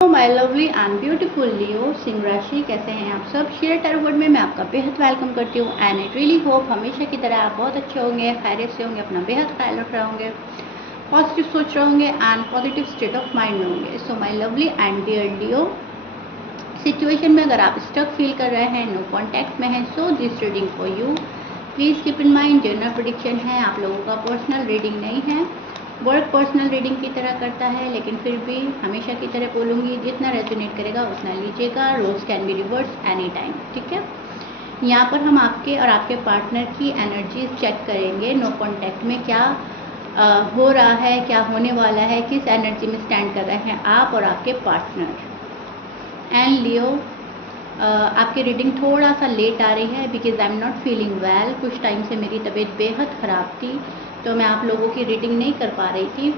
My lovely and beautiful लियो सिंह राशि, कैसे हैं आप सब। शेयर टैरो वर्ड में मैं आपका बेहद वेलकम करती हूँ एंड आई रियली होप हमेशा की तरह आप बहुत अच्छे होंगे, खैरियत से होंगे, अपना बेहद ख्याल रख रहे होंगे, पॉजिटिव सोच रहे होंगे and positive state of mind में होंगे। So my lovely and dear Leo, situation में अगर आप स्टक फील कर रहे हैं, नो कॉन्टैक्ट में हैं, so this reading for you. Please keep in mind general prediction है, आप लोगों का पर्सनल रीडिंग नहीं है। वर्क पर्सनल रीडिंग की तरह करता है, लेकिन फिर भी हमेशा की तरह बोलूँगी, जितना रेजोनेट करेगा उतना लीजिएगा। Rows can be reverse any time, ठीक है। यहाँ पर हम आपके और आपके पार्टनर की एनर्जीज चेक करेंगे। नो कॉन्टैक्ट में क्या हो रहा है, क्या होने वाला है, किस एनर्जी में स्टैंड कर रहे हैं आप और आपके पार्टनर। एंड लियो, आपकी रीडिंग थोड़ा सा लेट आ रही है because I am not feeling well. कुछ टाइम से मेरी तबीयत बेहद ख़राब थी, तो मैं आप लोगों की रीडिंग नहीं कर पा रही थी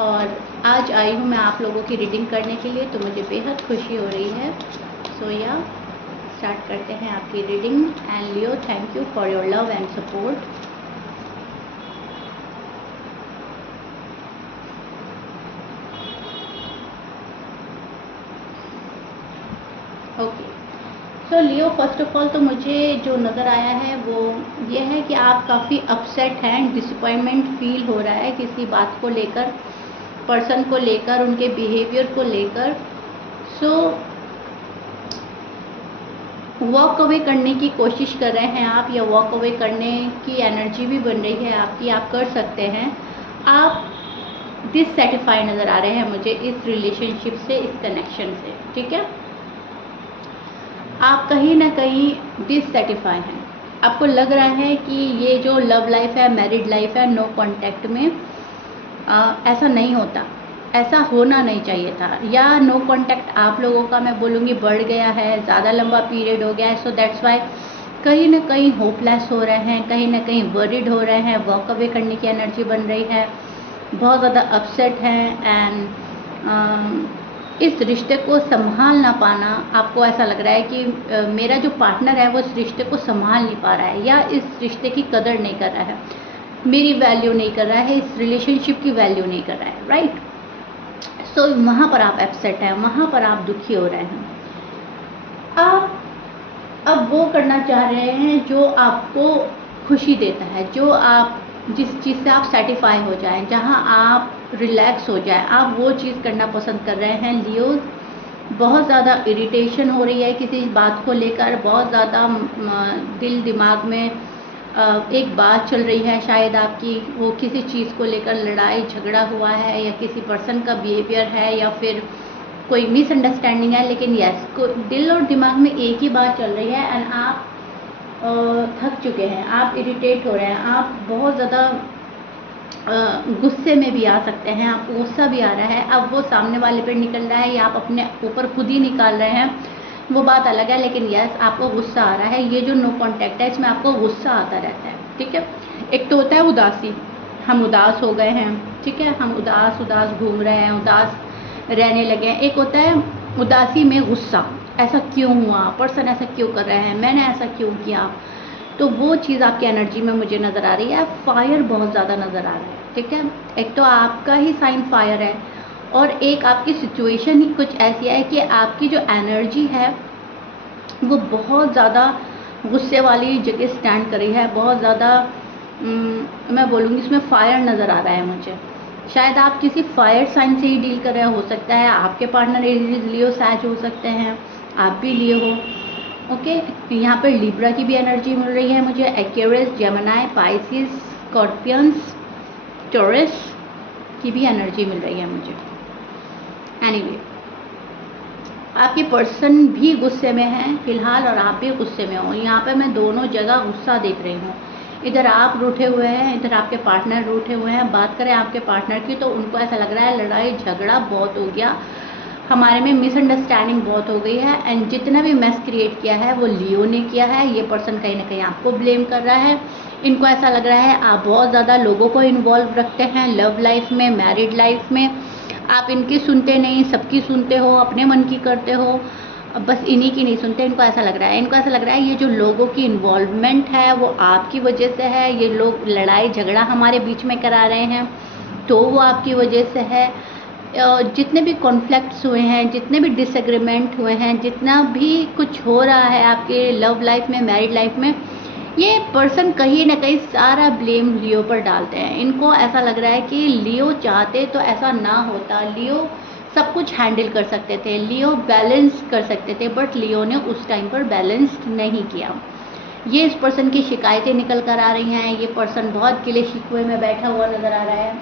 और आज आई हूँ मैं आप लोगों की रीडिंग करने के लिए, तो मुझे बेहद खुशी हो रही है। सो या स्टार्ट करते हैं आपकी reading. And Leo, thank you for your love and support. Okay, so Leo, first of all तो मुझे जो नज़र आया है वो ये है कि आप काफ़ी अपसेट हैं, डिसअपॉइंटमेंट फील हो रहा है किसी बात को लेकर, पर्सन को लेकर, उनके बिहेवियर को लेकर। सो वॉक अवे करने की कोशिश कर रहे हैं आप, या वॉक अवे करने की एनर्जी भी बन रही है आपकी, आप कर सकते हैं। आप डिससेटिस्फाई नज़र आ रहे हैं मुझे इस रिलेशनशिप से, इस कनेक्शन से, ठीक है। आप कहीं ना कहीं डिससेटिस्फाई हैं, आपको लग रहा है कि ये जो लव लाइफ है, मैरिड लाइफ है, नो कॉन्टैक्ट में ऐसा नहीं होता, ऐसा होना नहीं चाहिए था, या नो कॉन्टैक्ट आप लोगों का मैं बोलूँगी बढ़ गया है, ज़्यादा लंबा पीरियड हो गया है। सो दैट्स वाई कहीं ना कहीं होपलेस हो रहे हैं, कहीं ना कहीं वरीड हो रहे हैं, वॉक अवे करने की एनर्जी बन रही है, बहुत ज़्यादा अपसेट हैं एंड इस रिश्ते को संभाल ना पाना, आपको ऐसा लग रहा है कि मेरा जो पार्टनर है वो इस रिश्ते को संभाल नहीं पा रहा है, या इस रिश्ते की कदर नहीं कर रहा है, मेरी वैल्यू नहीं कर रहा है, इस रिलेशनशिप की वैल्यू नहीं कर रहा है, राइट। सो वहाँ पर आप अपसेट हैं, वहाँ पर आप दुखी हो रहे हैं। आप अब वो करना चाह रहे हैं जो आपको खुशी देता है, जो आप जिस चीज़ से आप सेटिस्फाई हो जाएं, जहाँ आप रिलैक्स हो जाएं, आप वो चीज़ करना पसंद कर रहे हैं। लियो, बहुत ज़्यादा इरिटेशन हो रही है किसी बात को लेकर, बहुत ज़्यादा दिल दिमाग में एक बात चल रही है, शायद आपकी वो किसी चीज़ को लेकर लड़ाई झगड़ा हुआ है, या किसी पर्सन का बिहेवियर है, या फिर कोई मिसअंडरस्टैंडिंग है। लेकिन यस, दिल और दिमाग में एक ही बात चल रही है एंड आप थक चुके हैं, आप इरिटेट हो रहे हैं, आप बहुत ज़्यादा गुस्से में भी आ सकते हैं, आपको गुस्सा भी आ रहा है। अब वो सामने वाले पर निकल रहा है या आप अपने ऊपर खुद ही निकाल रहे हैं, वो बात अलग है, लेकिन यस, आपको गुस्सा आ रहा है। ये जो नो कॉन्टैक्ट है, इसमें आपको गुस्सा आता रहता है, ठीक है। एक तो होता है उदासी, हम उदास हो गए हैं, ठीक है, हम उदास घूम रहे हैं, उदास रहने लगे हैं। एक होता है उदासी में गुस्सा, ऐसा क्यों हुआ, पर्सन ऐसा क्यों कर रहे हैं, मैंने ऐसा क्यों किया। तो वो चीज़ आपकी एनर्जी में मुझे नज़र आ रही है। फायर बहुत ज़्यादा नज़र आ रहा है, ठीक है। एक तो आपका ही साइन फायर है, और एक आपकी सिचुएशन ही कुछ ऐसी है कि आपकी जो एनर्जी है वो बहुत ज़्यादा गुस्से वाली जगह स्टैंड कर रही है, बहुत ज़्यादा मैं बोलूँगी इसमें फायर नज़र आ रहा है मुझे। शायद आप किसी फायर साइन से ही डील कर रहे हो सकता है, आपके पार्टनर लियो सैज हो सकते हैं, आप भी लियो हो, ओके। यहाँ पर लिब्रा की भी एनर्जी मिल रही है मुझे, Aquarius, Gemini, Pisces, Scorpions, Taurus की भी एनर्जी मिल रही है मुझे। एनीवे, आपके पर्सन भी गुस्से में हैं फिलहाल, और आप भी गुस्से में हो। यहाँ पे मैं दोनों जगह गुस्सा देख रही हूँ, इधर आप रूठे हुए हैं, इधर आपके पार्टनर रूठे हुए हैं। बात करें आपके पार्टनर की, तो उनको ऐसा लग रहा है लड़ाई झगड़ा बहुत हो गया, हमारे में मिसअंडरस्टैंडिंग बहुत हो गई है, एंड जितना भी मैस क्रिएट किया है वो लियो ने किया है। ये पर्सन कहीं ना कहीं आपको ब्लेम कर रहा है। इनको ऐसा लग रहा है आप बहुत ज़्यादा लोगों को इन्वॉल्व रखते हैं लव लाइफ में, मैरिड लाइफ में, आप इनकी सुनते नहीं, सबकी सुनते हो, अपने मन की करते हो, बस इन्हीं की नहीं सुनते। इनको ऐसा लग रहा है, इनको ऐसा लग रहा है ये जो लोगों की इन्वॉल्वमेंट है वो आपकी वजह से है, ये लोग लड़ाई झगड़ा हमारे बीच में करा रहे हैं तो वो आपकी वजह से है। जितने भी कॉन्फ्लिक्ट्स हुए हैं, जितने भी डिसएग्रीमेंट हुए हैं, जितना भी कुछ हो रहा है आपके लव लाइफ में, मैरिड लाइफ में, ये पर्सन कहीं ना कहीं सारा ब्लेम लियो पर डालते हैं। इनको ऐसा लग रहा है कि लियो चाहते तो ऐसा ना होता, लियो सब कुछ हैंडल कर सकते थे, लियो बैलेंस कर सकते थे, बट लियो ने उस टाइम पर बैलेंस नहीं किया। ये इस पर्सन की शिकायतें निकल कर आ रही हैं। ये पर्सन बहुत गिले शिकवे में बैठा हुआ नज़र आ रहा है,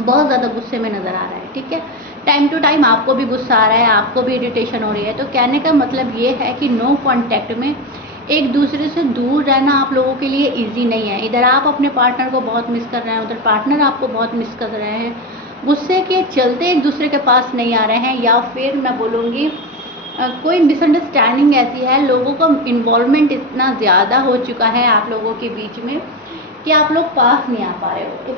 बहुत ज़्यादा गुस्से में नज़र आ रहा है। ठीक है, टाइम टू टाइम आपको भी गुस्सा आ रहा है, आपको भी इरिटेशन हो रही है। तो कहने का मतलब ये है कि नो कांटेक्ट में एक दूसरे से दूर रहना आप लोगों के लिए इजी नहीं है। इधर आप अपने पार्टनर को बहुत मिस कर रहे हैं, उधर पार्टनर आपको बहुत मिस कर रहे हैं, गुस्से के चलते एक दूसरे के पास नहीं आ रहे हैं, या फिर मैं बोलूँगी कोई मिसअंडरस्टैंडिंग ऐसी है, लोगों का इन्वॉल्वमेंट इतना ज़्यादा हो चुका है आप लोगों के बीच में कि आप लोग पास नहीं आ पा रहे हो।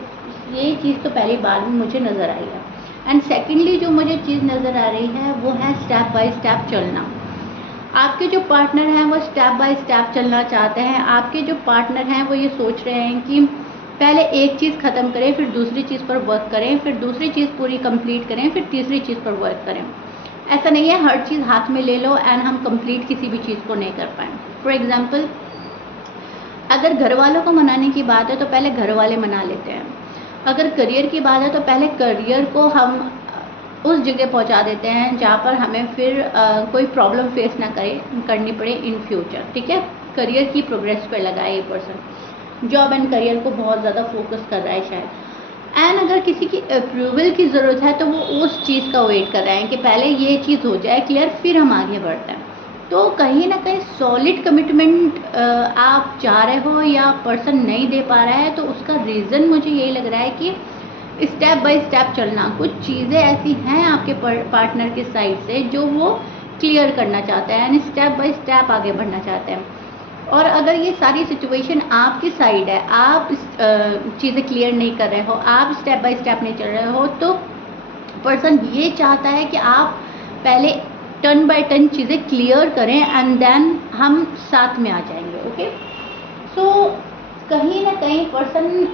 ये चीज़ तो पहली बार में मुझे नज़र आई है। एंड सेकेंडली जो मुझे चीज़ नज़र आ रही है वो है स्टेप बाय स्टेप चलना। आपके जो पार्टनर हैं वो स्टेप बाय स्टेप चलना चाहते हैं। आपके जो पार्टनर हैं वो ये सोच रहे हैं कि पहले एक चीज़ ख़त्म करें, फिर दूसरी चीज़ पर वर्क करें, फिर दूसरी चीज़ पूरी कंप्लीट करें, फिर तीसरी चीज़ पर वर्क करें। ऐसा नहीं है हर चीज़ हाथ में ले लो एंड हम कंप्लीट किसी भी चीज़ को नहीं कर पाएँ। फॉर एग्जांपल, अगर घर वालों को मनाने की बात है तो पहले घर वाले मना लेते हैं। अगर करियर की बात है तो पहले करियर को हम उस जगह पहुंचा देते हैं जहाँ पर हमें फिर कोई प्रॉब्लम फेस ना करनी पड़े इन फ्यूचर। ठीक है, करियर की प्रोग्रेस पे लगा है ये पर्सन, जॉब एंड करियर को बहुत ज़्यादा फोकस कर रहा है शायद। एंड अगर किसी की अप्रूवल की ज़रूरत है तो वो उस चीज़ का वेट कर रहे हैं कि पहले ये चीज़ हो जाए क्लियर, फिर हम आगे बढ़ते हैं। तो कहीं ना कहीं सॉलिड कमिटमेंट आप चाह रहे हो या पर्सन नहीं दे पा रहा है, तो उसका रीज़न मुझे यही लग रहा है कि स्टेप बाय स्टेप चलना। कुछ चीज़ें ऐसी हैं आपके पार्टनर के साइड से जो वो क्लियर करना चाहते हैं एंड स्टेप बाय स्टेप आगे बढ़ना चाहते हैं। और अगर ये सारी सिचुएशन आपकी साइड है, आप चीज़ें क्लियर नहीं कर रहे हो, आप स्टेप बाय स्टेप नहीं चल रहे हो, तो पर्सन ये चाहता है कि आप पहले टर्न बाय टर्न चीज़ें क्लियर करें एंड देन हम साथ में आ जाएंगे। ओके, सो कहीं ना कहीं पर्सन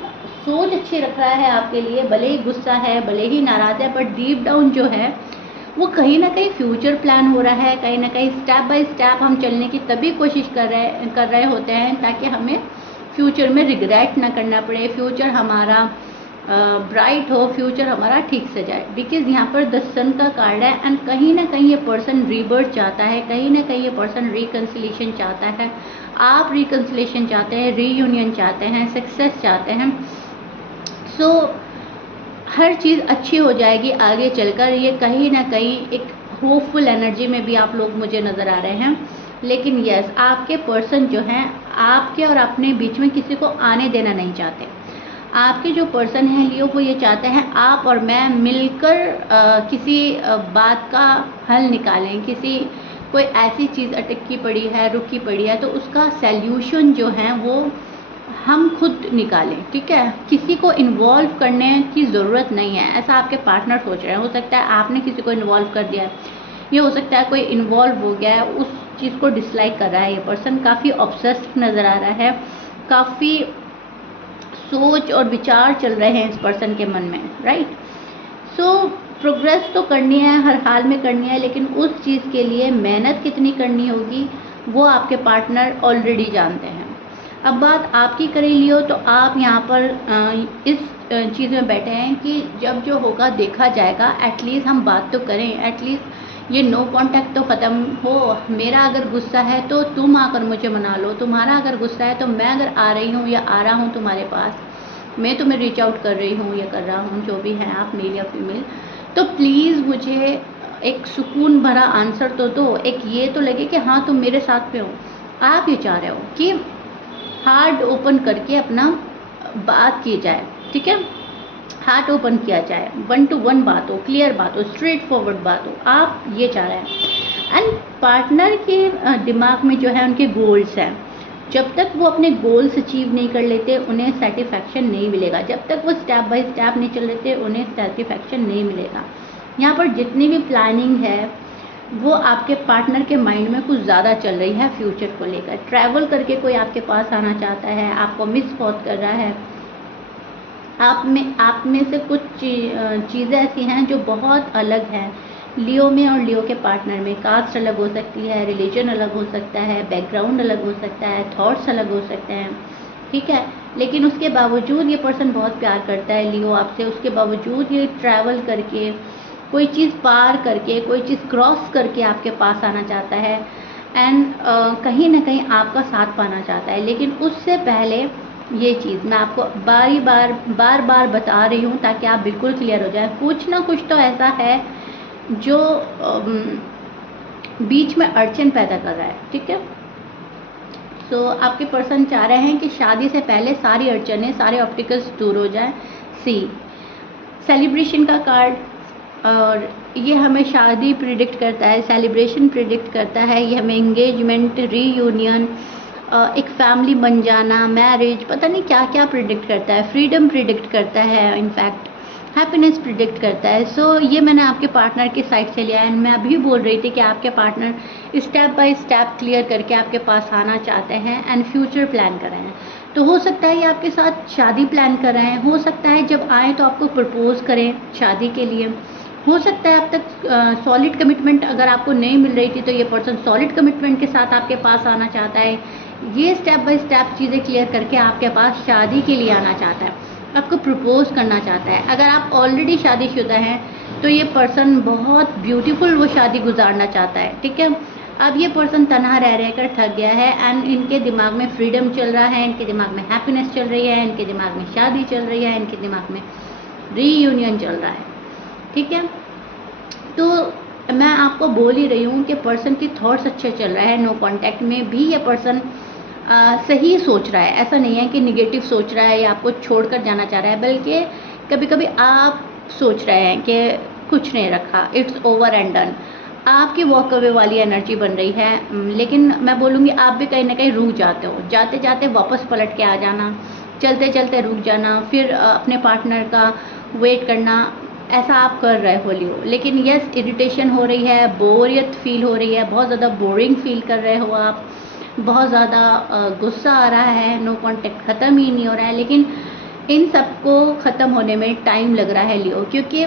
सोच अच्छी रख रहा है आपके लिए, भले ही गुस्सा है, भले ही नाराज़ है, बट डीप डाउन जो है वो कहीं ना कहीं फ्यूचर प्लान हो रहा है। कहीं ना कहीं स्टेप बाय स्टेप हम चलने की तभी कोशिश कर रहे होते हैं ताकि हमें फ्यूचर में रिग्रेट ना करना पड़े, फ्यूचर हमारा ब्राइट हो, फ्यूचर हमारा ठीक से जाए। बिकॉज यहाँ पर द सन का कार्ड है एंड कहीं ना कहीं ये पर्सन रीबर्थ चाहता है, कहीं ना कहीं ये पर्सन रिकन्सिलेशन चाहता है, आप रिकन्सिलेशन चाहते हैं, रीयूनियन चाहते हैं, सक्सेस चाहते हैं। सो हर चीज़ अच्छी हो जाएगी आगे चलकर। ये कहीं ना कहीं एक होपफुल एनर्जी में भी आप लोग मुझे नज़र आ रहे हैं। लेकिन यस, आपके पर्सन जो हैं आपके और अपने बीच में किसी को आने देना नहीं चाहते। आपके जो पर्सन हैं लियो, वो ये चाहते हैं आप और मैं मिलकर किसी बात का हल निकालें, किसी कोई ऐसी चीज़ अटकी पड़ी है, रुकी पड़ी है, तो उसका सल्यूशन जो है वो हम खुद निकालें। ठीक है, किसी को इन्वॉल्व करने की ज़रूरत नहीं है, ऐसा आपके पार्टनर सोच रहे हैं। हो सकता है आपने किसी को इन्वॉल्व कर दिया है, ये हो सकता है कोई इन्वॉल्व हो गया है, उस चीज़ को डिसलाइक कर रहा है। ये पर्सन काफ़ी ऑब्सेस्ड नज़र आ रहा है, काफ़ी सोच और विचार चल रहे हैं इस पर्सन के मन में, राइट। सो प्रोग्रेस तो करनी है, हर हाल में करनी है, लेकिन उस चीज़ के लिए मेहनत कितनी करनी होगी वो आपके पार्टनर ऑलरेडी जानते हैं। अब बात आपकी करी लियो, तो आप यहाँ पर इस चीज़ में बैठे हैं कि जब जो होगा देखा जाएगा, एटलीस्ट हम बात तो करें, एटलीस्ट ये नो कांटेक्ट तो ख़त्म हो। मेरा अगर गुस्सा है तो तुम आकर मुझे मना लो, तुम्हारा अगर गुस्सा है तो मैं अगर आ रही हूँ या आ रहा हूँ तुम्हारे पास, मैं तुम्हें रीच आउट कर रही हूँ या कर रहा हूँ, जो भी है आप मेल या फीमेल, तो प्लीज़ मुझे एक सुकून भरा आंसर तो दो, एक ये तो लगे कि हाँ तुम मेरे साथ में हो। आप ये चाह रहे हो कि हार्ट ओपन करके अपना बात की जाए, ठीक है, हार्ट ओपन किया जाए, 1 to 1 बात हो, क्लियर बात हो, स्ट्रेट फॉरवर्ड बात हो, आप ये चाह रहे हैं। एंड पार्टनर के दिमाग में जो है उनके गोल्स हैं, जब तक वो अपने गोल्स अचीव नहीं कर लेते उन्हें सेटिस्फैक्शन नहीं मिलेगा, जब तक वो स्टेप बाय स्टेप नहीं चल लेते उन्हें सेटिस्फैक्शन नहीं मिलेगा। यहाँ पर जितनी भी प्लानिंग है वो आपके पार्टनर के माइंड में कुछ ज़्यादा चल रही है फ्यूचर को लेकर। ट्रैवल करके कोई आपके पास आना चाहता है, आपको मिस बहुत कर रहा है, आप में से कुछ चीज़ें ऐसी हैं जो बहुत अलग हैं लियो में और लियो के पार्टनर में। कास्ट अलग हो सकती है, रिलीजन अलग हो सकता है, बैकग्राउंड अलग हो सकता है, थॉट्स अलग हो सकते हैं, ठीक है। लेकिन उसके बावजूद ये पर्सन बहुत प्यार करता है लियो आपसे, उसके बावजूद ये ट्रैवल करके, कोई चीज़ पार करके, कोई चीज़ क्रॉस करके आपके पास आना चाहता है एंड कहीं ना कहीं आपका साथ पाना चाहता है। लेकिन उससे पहले ये चीज़ मैं आपको बार बार बता रही हूँ ताकि आप बिल्कुल क्लियर हो जाए। कुछ ना कुछ तो ऐसा है जो बीच में अड़चन पैदा कर रहा है, ठीक है। सो आपके पर्सन चाह रहे हैं कि शादी से पहले सारी अड़चनें, सारे ऑब्स्टिकल्स दूर हो जाएं। सी सेलिब्रेशन का कार्ड, और ये हमें शादी प्रिडिक्ट करता है, सेलिब्रेशन प्रिडिक्ट करता है, ये हमें एंगेजमेंट, रीयूनियन, एक फैमिली बन जाना, मैरिज, पता नहीं क्या क्या प्रिडिक्ट करता है, फ्रीडम प्रिडिक्ट करता है, इनफैक्ट हैप्पीनेस प्रिडिक्ट करता है। सो ये मैंने आपके पार्टनर की साइड से लिया है। मैं अभी बोल रही थी कि आपके partner step by step clear करके आपके पास आना चाहते हैं एंड फ्यूचर प्लान कर रहे हैं। तो हो सकता है ये आपके साथ शादी प्लान कर रहे हैं, हो सकता है जब आए तो आपको प्रपोज करें शादी के लिए, हो सकता है अब तक सॉलिड कमिटमेंट अगर आपको नहीं मिल रही थी तो ये पर्सन सॉलिड कमिटमेंट के साथ आपके पास आना चाहता है। ये स्टेप बाय स्टेप चीज़ें क्लियर करके आपके पास शादी के लिए आना चाहता है, आपको प्रपोज करना चाहता है। अगर आप ऑलरेडी शादीशुदा हैं तो ये पर्सन बहुत ब्यूटीफुल वो शादी गुजारना चाहता है, ठीक है। अब ये पर्सन तनहा रह रहकर थक गया है एंड इनके दिमाग में फ्रीडम चल रहा है, इनके दिमाग में हैप्पीनेस चल रही है, इनके दिमाग में शादी चल रही है, इनके दिमाग में रीयूनियन चल रहा है, ठीक है। तो मैं आपको बोल ही रही हूँ कि पर्सन की थॉट्स अच्छे चल रहा है। नो कांटेक्ट में भी ये पर्सन सही सोच रहा है, ऐसा नहीं है कि निगेटिव सोच रहा है या आपको छोड़कर जाना चाह रहा है, बल्कि कभी कभी आप सोच रहे हैं कि कुछ नहीं रखा, इट्स ओवर एंड डन, आपकी वॉक अवे वाली एनर्जी बन रही है। लेकिन मैं बोलूँगी आप भी कहीं ना कहीं रुक जाते हो, जाते जाते वापस पलट के आ जाना, चलते चलते रुक जाना, फिर अपने पार्टनर का वेट करना, ऐसा आप कर रहे हो लियो। लेकिन यस, इरिटेशन हो रही है, बोरियत फील हो रही है, बहुत ज़्यादा बोरिंग फील कर रहे हो आप, बहुत ज़्यादा गुस्सा आ रहा है, नो कांटेक्ट ख़त्म ही नहीं हो रहा है। लेकिन इन सबको ख़त्म होने में टाइम लग रहा है लियो, क्योंकि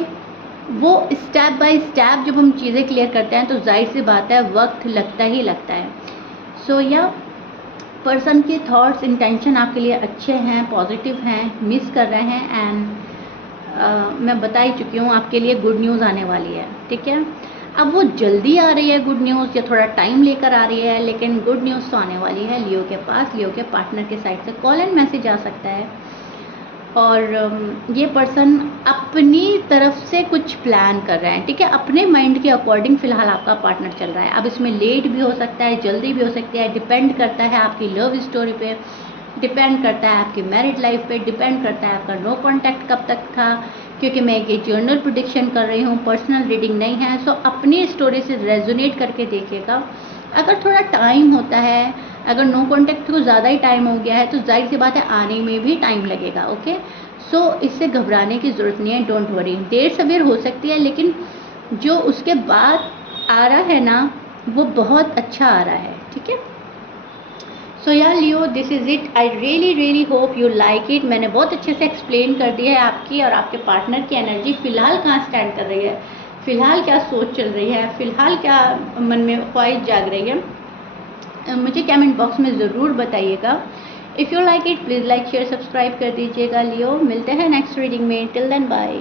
वो स्टेप बाय स्टेप जब हम चीज़ें क्लियर करते हैं तो जाहिर सी बात है वक्त लगता ही लगता है। सो या पर्सन के थॉट्स, इंटेंशन आपके लिए अच्छे हैं, पॉजिटिव हैं, मिस कर रहे हैं एंड मैं बता ही चुकी हूँ आपके लिए गुड न्यूज़ आने वाली है, ठीक है। अब वो जल्दी आ रही है गुड न्यूज़ या थोड़ा टाइम लेकर आ रही है, लेकिन गुड न्यूज़ तो आने वाली है लियो के पास। लियो के पार्टनर के साइड से कॉल एंड मैसेज आ सकता है और ये पर्सन अपनी तरफ से कुछ प्लान कर रहे हैं, ठीक है, अपने माइंड के अकॉर्डिंग फ़िलहाल आपका पार्टनर चल रहा है। अब इसमें लेट भी हो सकता है, जल्दी भी हो सकती है, डिपेंड करता है आपकी लव स्टोरी पे, डिपेंड करता है आपकी मैरिड लाइफ पे, डिपेंड करता है आपका नो कांटेक्ट कब तक था, क्योंकि मैं ये जर्नल प्रेडिक्शन कर रही हूँ, पर्सनल रीडिंग नहीं है। सो अपनी स्टोरी से रेजोनेट करके देखिएगा। अगर थोड़ा टाइम होता है, अगर नो कांटेक्ट को ज़्यादा ही टाइम हो गया है तो जाहिर सी बात है आने में भी टाइम लगेगा, ओके। सो इससे घबराने की ज़रूरत नहीं है, डोंट वरी। देर सवेर हो सकती है लेकिन जो उसके बाद आ रहा है ना वो बहुत अच्छा आ रहा है, ठीक है। सो यार Leo, this is it. I really hope you like it. मैंने बहुत अच्छे से एक्सप्लेन कर दिया है आपकी और आपके पार्टनर की एनर्जी फ़िलहाल कहाँ स्टैंड कर रही है, फ़िलहाल क्या सोच चल रही है, फ़िलहाल क्या मन में ख्वाहिश जाग रही है। मुझे कमेंट बॉक्स में ज़रूर बताइएगा। If you like it please like share subscribe कर दीजिएगा लियो। मिलते हैं नेक्स्ट रीडिंग में, टिल देन बाय।